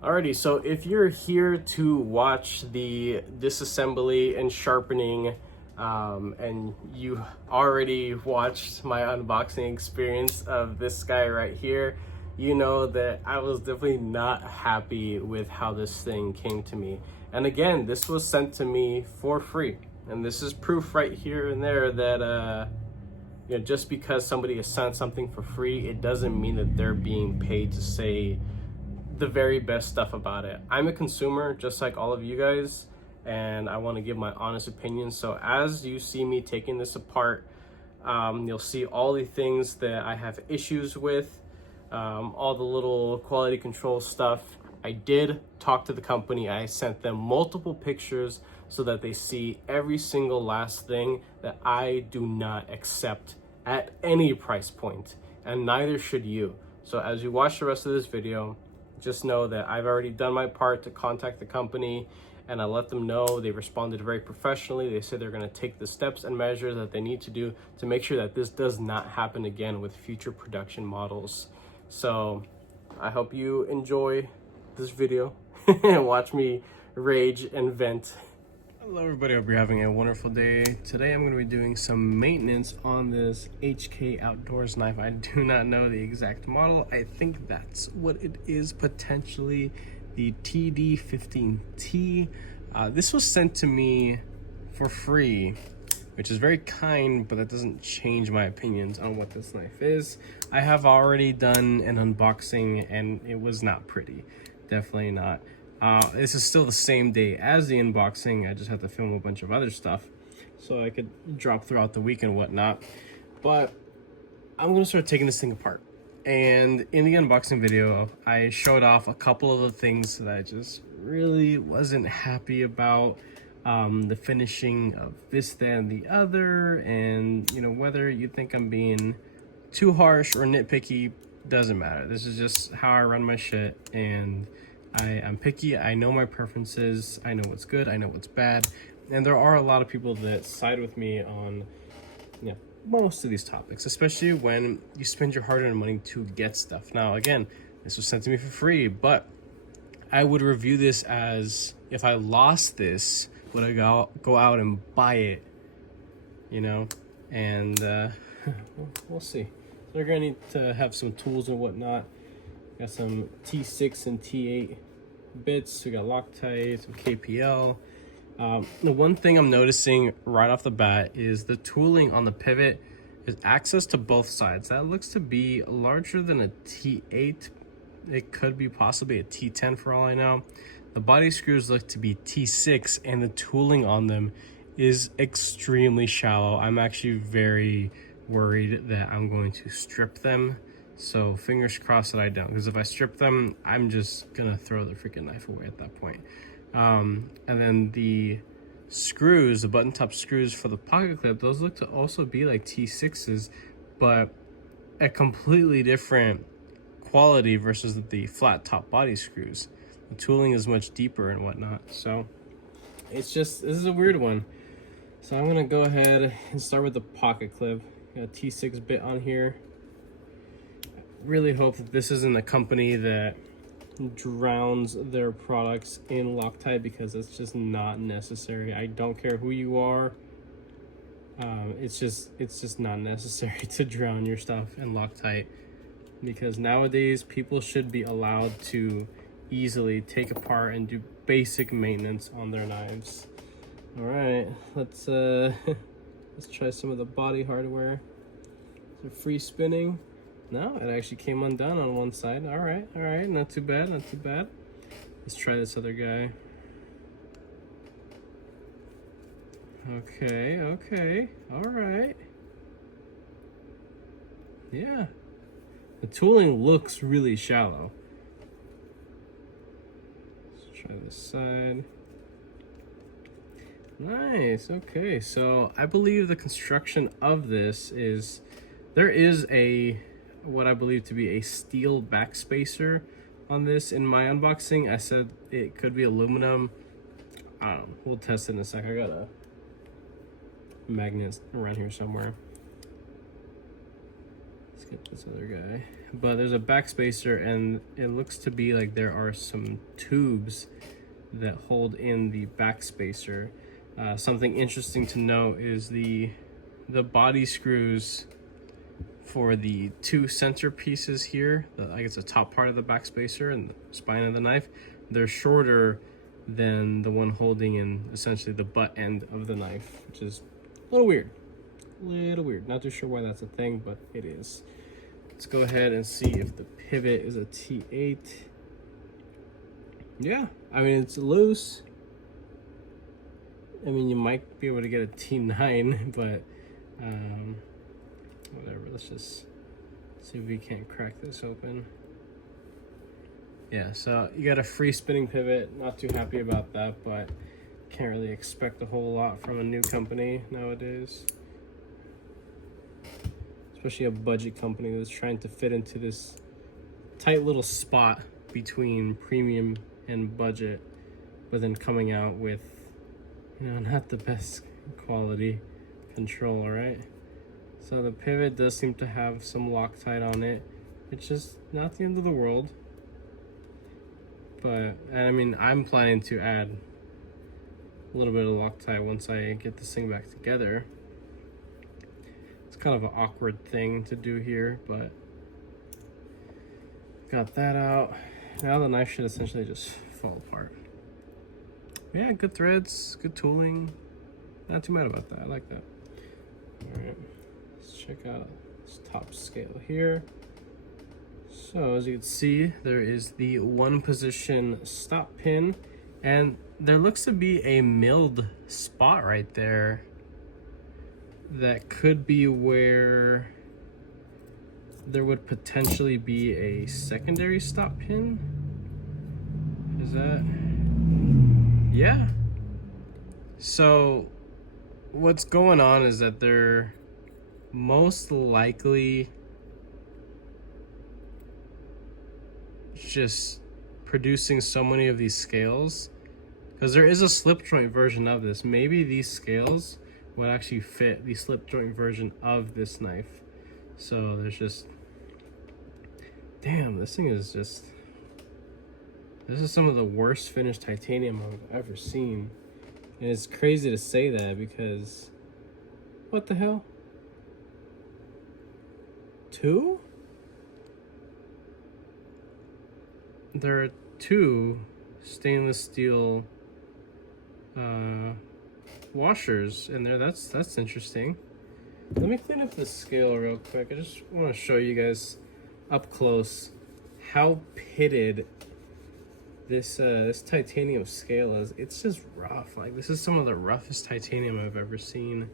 Alrighty, so if you're here to watch the disassembly and sharpening, and you already watched my unboxing experience of this guy right here, you know that I was definitely not happy with how this thing came to me. And again, this was sent to me for free. And this is proof right here and there that just because somebody has sent something for free, it doesn't mean that they're being paid to say the very best stuff about it. I'm a consumer just like all of you guys, and I want to give my honest opinion. So as you see me taking this apart, you'll see all the things that I have issues with, all the little quality control stuff. I did talk to the company. I sent them multiple pictures so that they see every single last thing that I do not accept at any price point, and neither should you. So as you watch the rest of this video, just know that I've already done my part to contact the company, and I let them know. They responded very professionally. They said they're going to take the steps and measures that they need to do to make sure that this does not happen again with future production models. So I hope you enjoy this video and watch me rage and vent. Hello everybody, hope you're having a wonderful day. Today I'm going to be doing some maintenance on this HK Outdoors knife. I do not know the exact model. I think that's what it is, potentially the TD15T. This was sent to me for free, which is very kind, but that doesn't change my opinions on what this knife is. I have already done an unboxing and it was not pretty. Definitely not. This is still the same day as the unboxing. I just have to film a bunch of other stuff so I could drop throughout the week and whatnot. But I'm gonna start taking this thing apart. And in the unboxing video, I showed off a couple of the things that I just really wasn't happy about. The finishing of this, that, and the other, and whether you think I'm being too harsh or nitpicky, doesn't matter. This is just how I run my shit, and I'm picky. I know my preferences. I know what's good. I know what's bad. And there are a lot of people that side with me on most of these topics, especially when you spend your hard-earned money to get stuff. Now, again, this was sent to me for free, but I would review this as if I lost this, would I go out and buy it, and we'll see. So we're gonna need to have some tools and whatnot. Got some T6 and T8 bits. We got Loctite, some KPL. The one thing I'm noticing right off the bat is the tooling on the pivot is access to both sides. That looks to be larger than a T8. It could be possibly a T10 for all I know. The body screws look to be T6, and the tooling on them is extremely shallow. I'm actually very worried that I'm going to strip them. So fingers crossed that I don't, because if I strip them, I'm just gonna throw the freaking knife away at that point. And then the screws, the button top screws for the pocket clip, those look to also be like T6s, but a completely different quality versus the flat top body screws. The tooling is much deeper and whatnot. So this is a weird one. So I'm gonna go ahead and start with the pocket clip. Got a T6 bit on here. Really hope that this isn't a company that drowns their products in Loctite, because it's just not necessary. I don't care who you are. It's just not necessary to drown your stuff in Loctite, because nowadays people should be allowed to easily take apart and do basic maintenance on their knives. All right, let's try some of the body hardware. Is it free spinning? No, it actually came undone on one side. All right, not too bad, not too bad. Let's try this other guy. Okay, all right. Yeah, the tooling looks really shallow. Let's try this side. Nice, okay, so I believe the construction of this is, there is what I believe to be a steel backspacer on this. In my unboxing, I said it could be aluminum. I don't know, we'll test it in a sec. I got a magnet around here somewhere. It's get this other guy. But there's a backspacer, and it looks to be like there are some tubes that hold in the backspacer. Something interesting to note is the body screws for the two center pieces here, I guess the top part of the backspacer and the spine of the knife, they're shorter than the one holding in essentially the butt end of the knife, which is a little weird. Not too sure why that's a thing, but it is. Let's go ahead and see if the pivot is a T8. Yeah, I mean, it's loose. I mean, you might be able to get a T9, but whatever. Let's just see if we can't crack this open. Yeah, so you got a free spinning pivot. Not too happy about that, but can't really expect a whole lot from a new company nowadays. Especially a budget company that's trying to fit into this tight little spot between premium and budget, but then coming out with, you know, not the best quality control, right? So the pivot does seem to have some Loctite on it. It's just not the end of the world. But, I mean, I'm planning to add a little bit of Loctite once I get this thing back together. It's kind of an awkward thing to do here, but got that out. Now the knife should essentially just fall apart. Yeah, good threads, good tooling. Not too mad about that. I like that. All right, let's check out this top scale here. So as you can see, there is the one position stop pin, and there looks to be a milled spot right there. That could be where there would potentially be a secondary stop pin. Is that? Yeah. So what's going on is that they're most likely just producing so many of these scales, because there is a slip joint version of this. Maybe these scales would actually fit the slip joint version of this knife. So there's just, damn, this thing is just, this is some of the worst finished titanium I've ever seen. And it's crazy to say that because, what the hell? Two? There are two stainless steel washers in there. That's interesting. Let me clean up the scale real quick. I just want to show you guys up close how pitted this this titanium scale is. It's just rough. Like, this is some of the roughest titanium I've ever seen.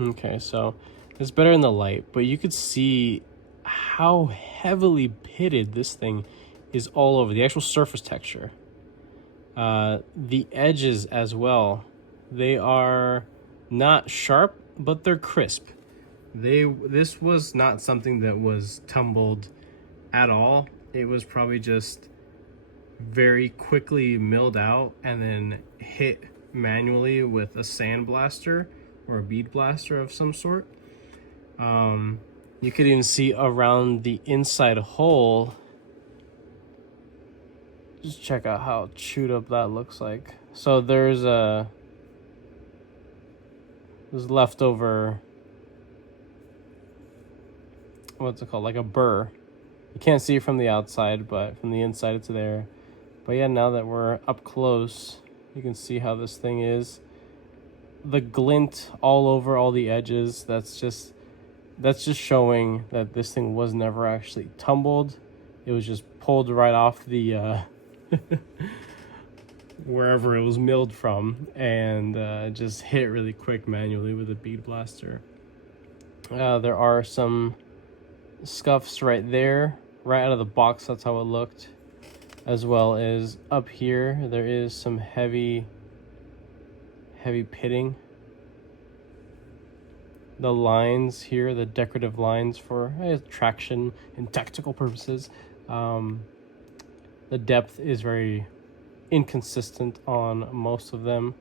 Okay, so it's better in the light, but you could see how heavily pitted this thing is all over the actual surface texture. The edges as well, they are not sharp, but they're crisp. This was not something that was tumbled at all. It was probably just very quickly milled out and then hit manually with a sandblaster or a bead blaster of some sort. You could even see around the inside hole. Just check out how chewed up that looks like. So there's leftover, what's it called, like a burr. You can't see it from the outside, but from the inside it's there. But yeah, now that we're up close, you can see how this thing is. The glint all over all the edges, that's just showing that this thing was never actually tumbled. It was just pulled right off the wherever it was milled from, and just hit really quick manually with a bead blaster. There are some scuffs right there, right out of the box. That's how it looked. As well as up here, there is some heavy pitting. The lines here, the decorative lines for traction and tactical purposes. The depth is very inconsistent on most of them.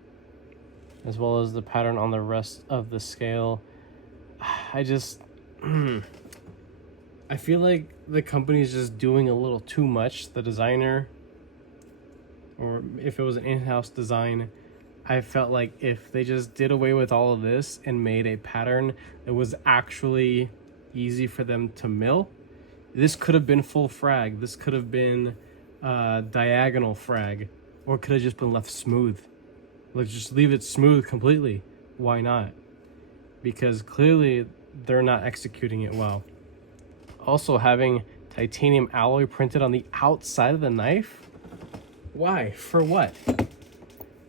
as well as the pattern on the rest of the scale. I just I feel like the company is just doing a little too much. The designer, or if it was an in-house design, I felt like if they just did away with all of this and made a pattern that was actually easy for them to mill, this could have been full frag. This could have been diagonal frag, or it could have just been left smooth. Let's just leave it smooth completely. Why not? Because clearly they're not executing it well. Also, having titanium alloy printed on the outside of the knife? Why? For what?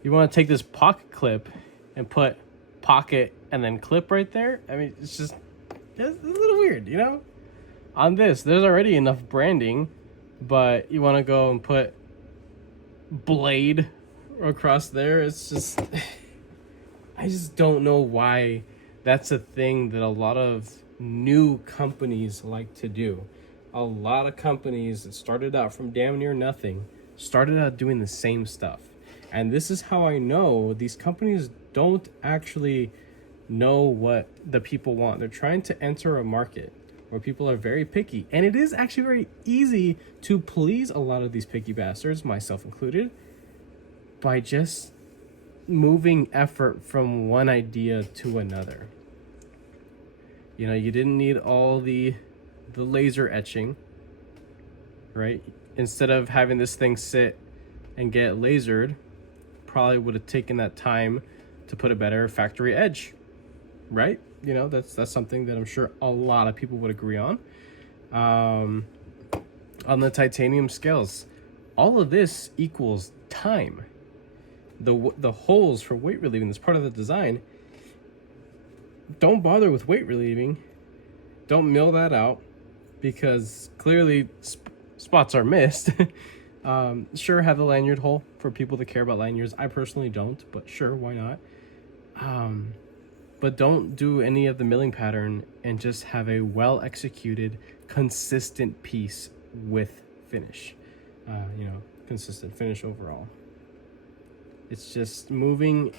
You want to take this pocket clip and put pocket and then clip right there? I mean, it's a little weird, you know? On this, there's already enough branding, but you want to go and put blade across there? It's just... I just don't know why that's a thing that a lot of new companies like to do. A lot of companies that started out from damn near nothing started out doing the same stuff. And this is how I know these companies don't actually know what the people want. They're trying to enter a market where people are very picky. And it is actually very easy to please a lot of these picky bastards, myself included, by just moving effort from one idea to another. You know, you didn't need all the laser etching, right? Instead of having this thing sit and get lasered, probably would have taken that time to put a better factory edge, right? You know, that's something that I'm sure a lot of people would agree on. On the titanium scales, all of this equals time. The holes for weight relieving, that's part of the design. Don't bother with weight relieving. Don't mill that out, because clearly spots are missed. Sure, have the lanyard hole for people that care about lanyards. I personally don't, but sure, why not? But don't do any of the milling pattern and just have a well executed, consistent piece with finish. You know, consistent finish overall. It's just moving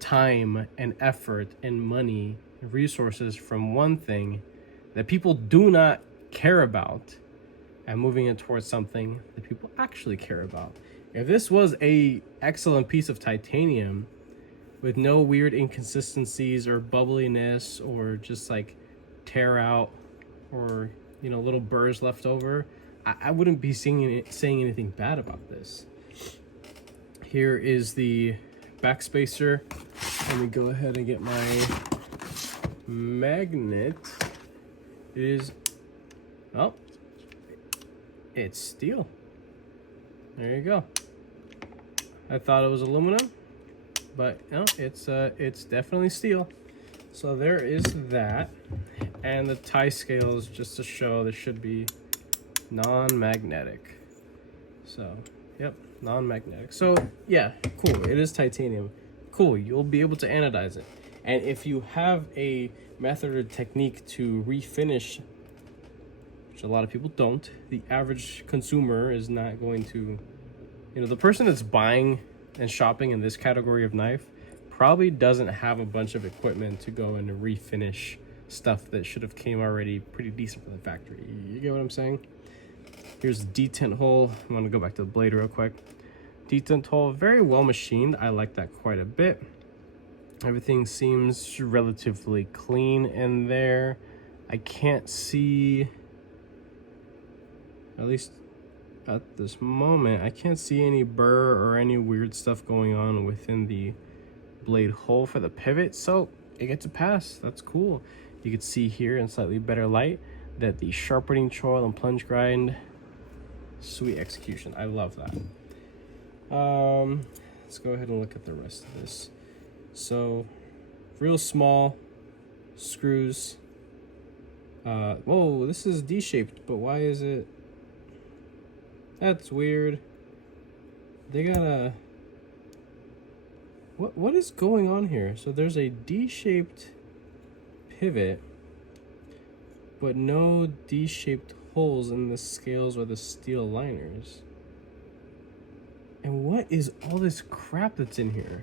time and effort and money and resources from one thing that people do not care about and moving it towards something that people actually care about. If this was a excellent piece of titanium with no weird inconsistencies or bubbliness or just like tear out or, you know, little burrs left over, I wouldn't be saying anything bad about this. Here is the backspacer. Let me go ahead and get my magnet. It is, oh, it's steel. There you go. I thought it was aluminum, but no, it's definitely steel. So there is that. And the tie scales, just to show, this should be non-magnetic. So, yep, non-magnetic. So yeah, cool, it is titanium. Cool, you'll be able to anodize it. And if you have a method or technique to refinish, which a lot of people don't, the average consumer is not going to, you know, the person that's buying and shopping in this category of knife probably doesn't have a bunch of equipment to go and refinish stuff that should have came already pretty decent from the factory. You get what I'm saying? Here's the detent hole. I'm gonna go back to the blade real quick. Detent hole, very well machined. I like that quite a bit. Everything seems relatively clean in there. I can't see, at least at this moment, I can't see any burr or any weird stuff going on within the blade hole for the pivot, so it gets a pass. That's cool. You can see here in slightly better light that the sharpening choil and plunge grind, sweet execution. I love that. Let's go ahead and look at the rest of this. So, real small screws. Whoa, this is D-shaped, but why is it? That's weird. They got a... What is going on here? So there's a D-shaped pivot, but no D-shaped holes in the scales or the steel liners. And what is all this crap that's in here?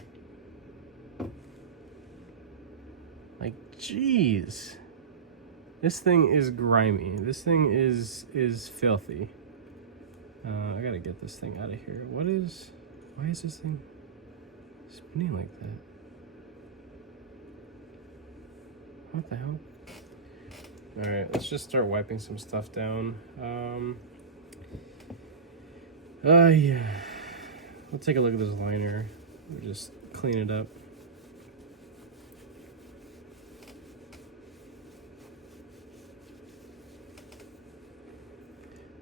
Jeez. This thing is grimy. This thing is filthy. I gotta get this thing out of here. Why is this thing spinning like that? What the hell? Alright, let's just start wiping some stuff down. Yeah. Let's take a look at this liner. We'll just clean it up.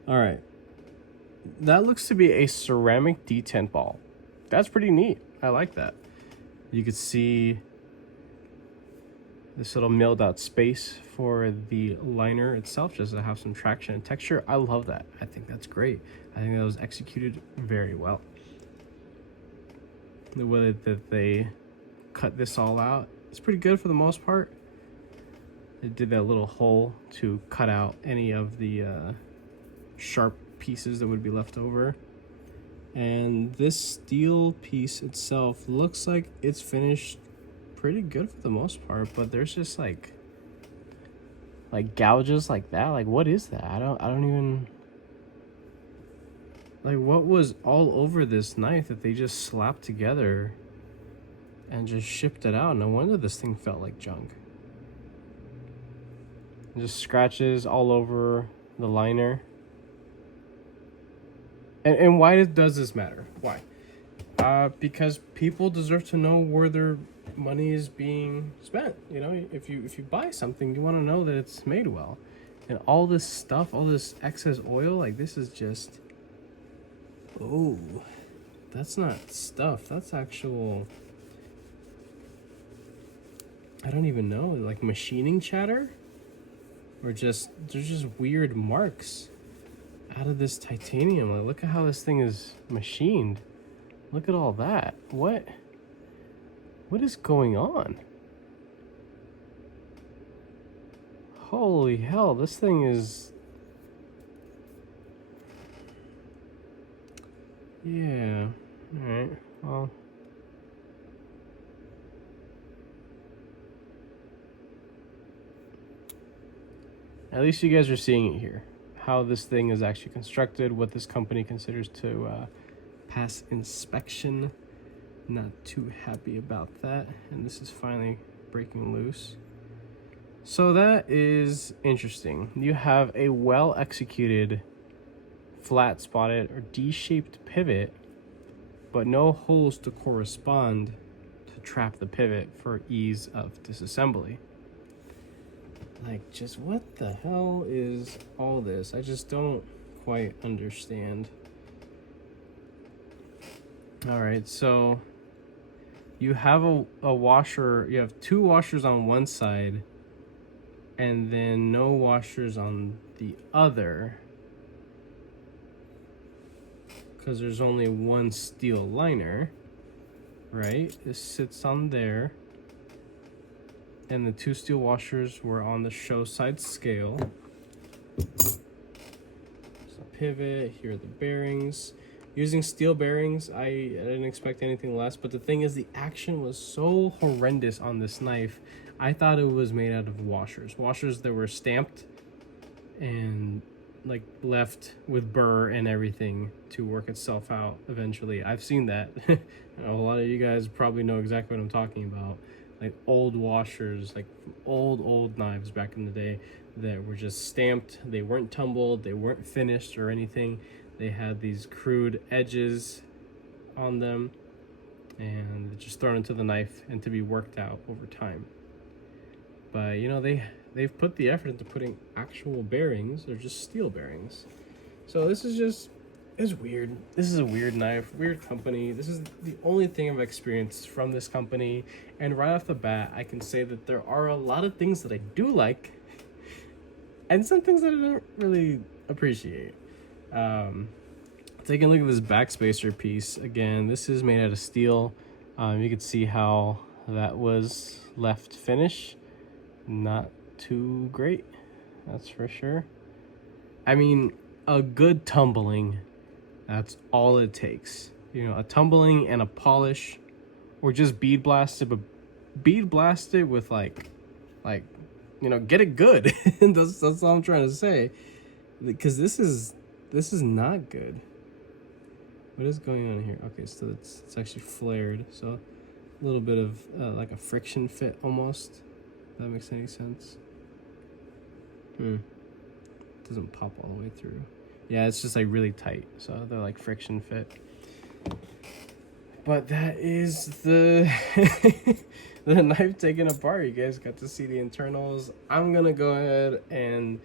Alright. That looks to be a ceramic detent ball. That's pretty neat. I like that. You could see this little milled out space for the liner itself, just to have some traction and texture. I love that. I think that's great. I think that was executed very well. The way that they cut this all out, it's pretty good for the most part. They did that little hole to cut out any of the sharp pieces that would be left over. And this steel piece itself looks like it's finished pretty good for the most part, but there's just like gouges like that. Like, what is that? I don't even, like, what was all over this knife that they just slapped together and just shipped it out? No wonder this thing felt like junk. Just scratches all over the liner. And why does this matter? Why? Because people deserve to know where their money is being spent. You know, if you buy something, you want to know that it's made well. And all this stuff, all this excess oil, like, this is just, oh, that's not stuff. That's actual, I don't even know, like machining chatter, or just, there's just weird marks out of this titanium. Like, look at how this thing is machined. Look at all that. What is going on? Holy hell, this thing is, yeah. All right, well, at least you guys are seeing it here, how this thing is actually constructed, what this company considers to pass inspection. Not too happy about that, and this is finally breaking loose. So that is interesting. You have a well executed flat spotted or D-shaped pivot, but no holes to correspond to trap the pivot for ease of disassembly. Like, just what the hell is all this? I just don't quite understand. All right, so you have a washer, you have two washers on one side and then no washers on the other, because there's only one steel liner, right? This sits on there, and the two steel washers were on the show side scale. So pivot, here are the bearings. Using steel bearings, I didn't expect anything less, but the thing is, the action was so horrendous on this knife. I thought it was made out of washers that were stamped and like left with burr and everything to work itself out eventually. I've seen that. A lot of you guys probably know exactly what I'm talking about. Like old washers, like old knives back in the day that were just stamped. They weren't tumbled, they weren't finished or anything. They had these crude edges on them and just thrown into the knife and to be worked out over time. But you know, they've put the effort into putting actual bearings. They're just steel bearings. So this is just, it's weird. This is a weird knife, weird company. This is the only thing I've experienced from this company. And right off the bat, I can say that there are a lot of things that I do like and some things that I don't really appreciate. Taking a look at this backspacer piece again, this is made out of steel. You can see how that was left finish. Not too great, that's for sure. I mean, a good tumbling, that's all it takes. You know, a tumbling and a polish, or just bead blast it, but bead blast it with like Like, you know, get it good. That's all I'm trying to say. Because this is not good. What is going on here? Okay, so it's actually flared. So a little bit of like a friction fit almost. If that makes any sense. Doesn't pop all the way through. Yeah, it's just like really tight. So they're like friction fit. But that is the the knife taken apart. You guys got to see the internals. I'm gonna go ahead and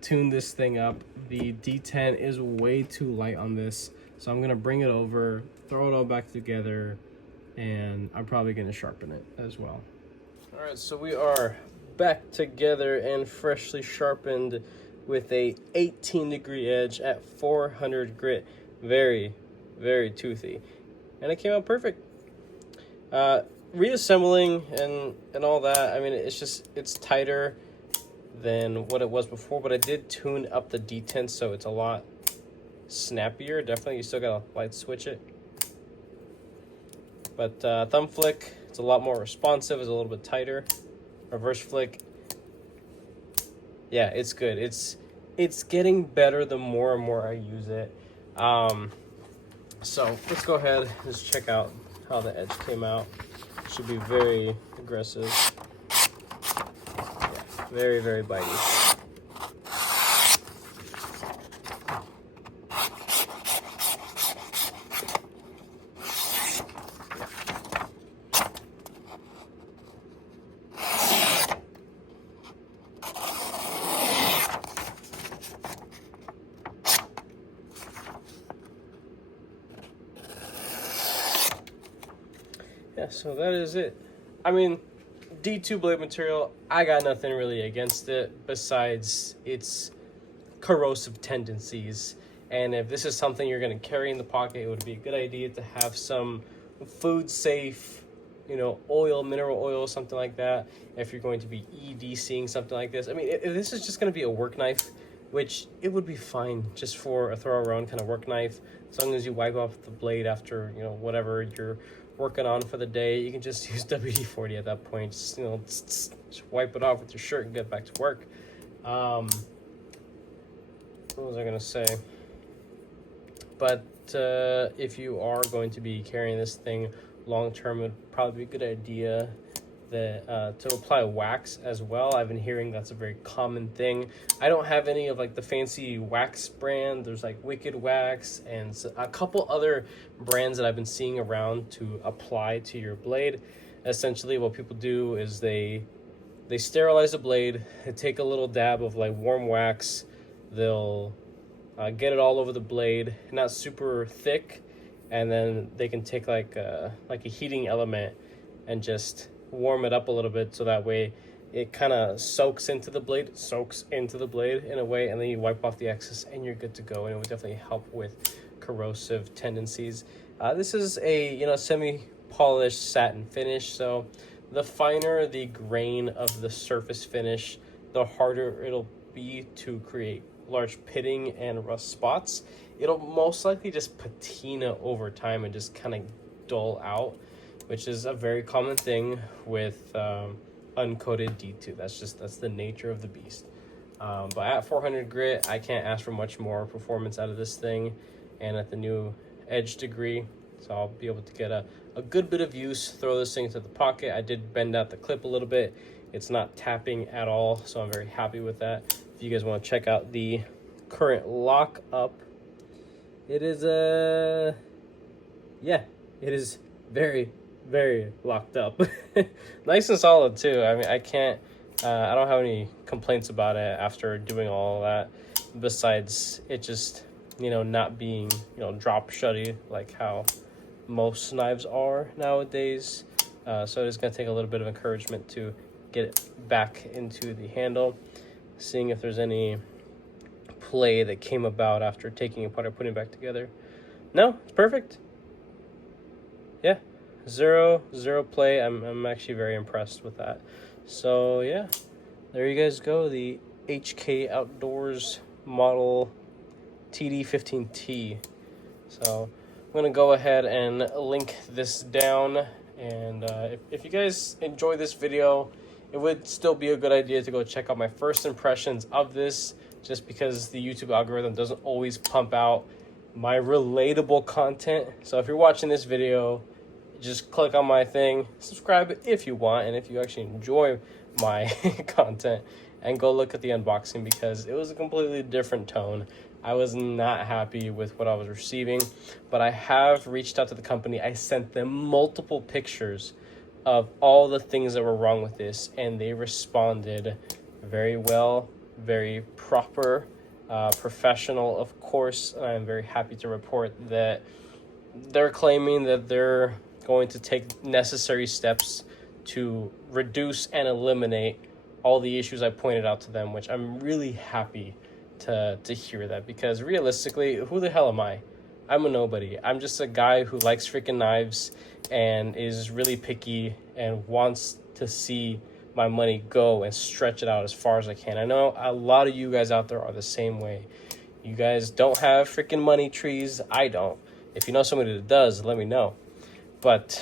tune this thing up. The D10 is way too light on this, so I'm gonna bring it over, throw it all back together, and I'm probably gonna sharpen it as well. All right, so we are back together and freshly sharpened with a 18-degree edge at 400 grit. Very, very toothy. And it came out perfect. Reassembling and all that, I mean, it's tighter than what it was before, but I did tune up the D10, so it's a lot snappier. Definitely, you still gotta light switch it. But thumb flick, it's a lot more responsive, it's a little bit tighter. Reverse flick, yeah, it's good. It's getting better the more and more I use it. So let's go ahead and just check out how the edge came out. Should be very aggressive. Yeah, very, very bitey. Yeah, so that is it. I mean, D2 blade material, I got nothing really against it besides its corrosive tendencies. And if this is something you're going to carry in the pocket, it would be a good idea to have some food safe, you know, oil, mineral oil, something like that. If you're going to be EDCing something like this. I mean, if this is just going to be a work knife, which it would be fine just for a throw around kind of work knife. As long as you wipe off the blade after, you know, whatever you're working on for the day, you can just use WD-40 at that point. Just, you know, just wipe it off with your shirt and get back to work. What was I gonna say? But if you are going to be carrying this thing long term, it would probably be a good idea that to apply wax as well. I've been hearing that's a very common thing. I don't have any of like the fancy wax brand. There's like Wicked Wax and a couple other brands that I've been seeing around to apply to your blade. Essentially what people do is they sterilize the blade, they take a little dab of like warm wax, they'll get it all over the blade, not super thick, and then they can take like a heating element and just warm it up a little bit so that way it kind of soaks into the blade in a way, and then you wipe off the excess and you're good to go. And it would definitely help with corrosive tendencies. This is a, you know, semi-polished satin finish, so the finer the grain of the surface finish, the harder it'll be to create large pitting and rust spots. It'll most likely just patina over time and just kind of dull out, which is a very common thing with uncoated D2. That's the nature of the beast. But at 400 grit, I can't ask for much more performance out of this thing, and at the new edge degree, so I'll be able to get a good bit of use, throw this thing into the pocket. I did bend out the clip a little bit. It's not tapping at all, so I'm very happy with that. If you guys want to check out the current lock up, it is yeah, it is very, very locked up. Nice and solid too. I mean, I don't have any complaints about it after doing all of that, besides it just, you know, not being, you know, drop shutty like how most knives are nowadays. So it's going to take a little bit of encouragement to get it back into the handle, seeing if there's any play that came about after taking it apart or putting it back together. No, it's perfect. Yeah, zero play. I'm actually very impressed with that. So yeah, there you guys go, the HK Outdoors model TD15T. So I'm gonna go ahead and link this down, and if you guys enjoy this video it would still be a good idea to go check out my first impressions of this, just because the YouTube algorithm doesn't always pump out my relatable content. So if you're watching this video, just click on my thing, subscribe if you want, and if you actually enjoy my content, and go look at the unboxing, because it was a completely different tone. I was not happy with what I was receiving, but I have reached out to the company. I sent them multiple pictures of all the things that were wrong with this, and they responded very well, very proper, professional, of course. And I'm very happy to report that they're claiming that they're going to take necessary steps to reduce and eliminate all the issues I pointed out to them, which I'm really happy to hear that, because realistically, who the hell am I? I'm a nobody. I'm just a guy who likes freaking knives and is really picky and wants to see my money go and stretch it out as far as I can. I know a lot of you guys out there are the same way. You guys don't have freaking money trees. I don't. If you know somebody that does, let me know. But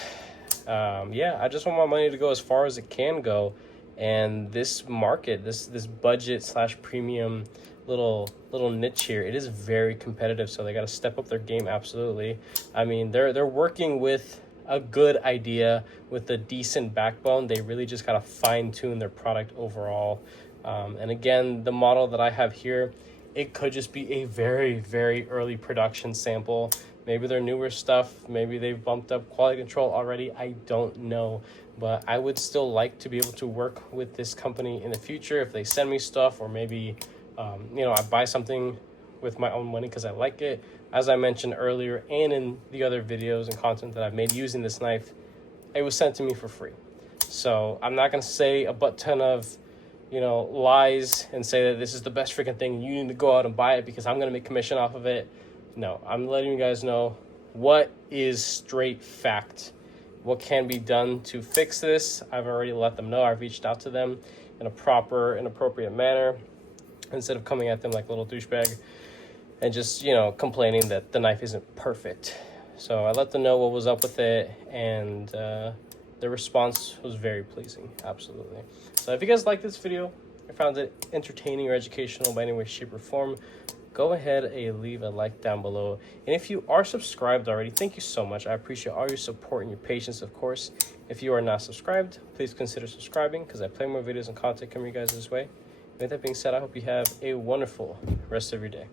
yeah, I just want my money to go as far as it can go. And this market, this budget / premium little niche here, it is very competitive. So they got to step up their game. Absolutely. I mean, they're working with a good idea with a decent backbone. They really just got to fine tune their product overall. And again, the model that I have here, it could just be a very, very early production sample. Maybe they're newer stuff. Maybe they've bumped up quality control already. I don't know. But I would still like to be able to work with this company in the future if they send me stuff, or maybe, I buy something with my own money because I like it. As I mentioned earlier, and in the other videos and content that I've made using this knife, it was sent to me for free. So I'm not going to say a butt ton of, lies and say that this is the best freaking thing. You need to go out and buy it because I'm going to make commission off of it. No, I'm letting you guys know what is straight fact. What can be done to fix this. I've already let them know. I've reached out to them in a proper and appropriate manner, instead of coming at them like a little douchebag and just, complaining that the knife isn't perfect. So I let them know what was up with it, and the response was very pleasing. Absolutely. So if you guys like this video, or found it entertaining or educational by any way, shape, or form, go ahead and leave a like down below. And if you are subscribed already, thank you so much. I appreciate all your support and your patience, of course. If you are not subscribed, please consider subscribing, because I play more videos and content coming you guys this way. With that being said, I hope you have a wonderful rest of your day.